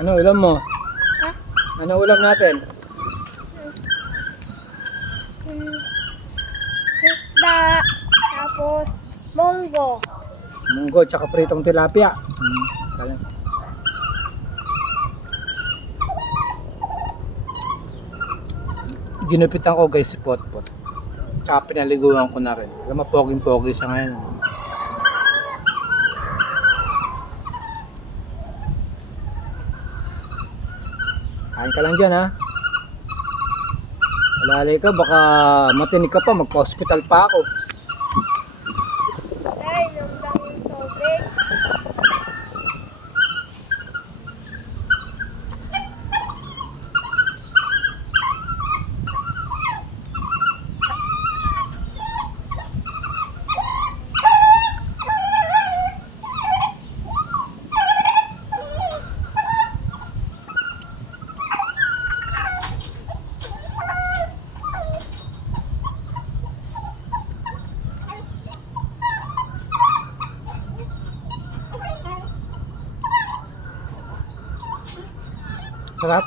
Ano ulam mo? Ha? Ano ulam natin? Isda. Tapos, munggo. Munggo tsaka pritong tilapia. Kaya. Ginupitan ko guys si Potpot. Tsaka pinaliguan ko na rin. Alam mo, poging-pogi siya ngayon. Kain ka lang dyan ha. Alalay ka, baka matinig ka pa, magpa-hospital pa ako. Ay, nandang yung tubig. Sarap.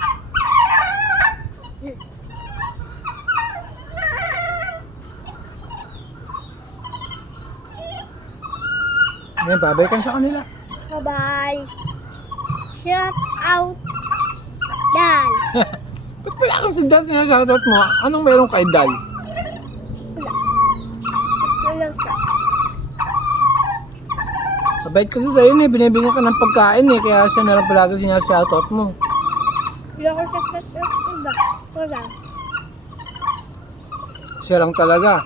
Ngayon, babay ka sa kanila. Bye-bye. Shout out. Dal. Ba't wala kang si Dal sinashoutout mo? Anong meron kay Dal? Wala siya. Mabait kasi sa'yo eh, binibigyan ka ng pagkain eh, kaya siya nalang palagi sinashoutout mo. Wala ko sa shout out iba. Wala. Siya lang talaga.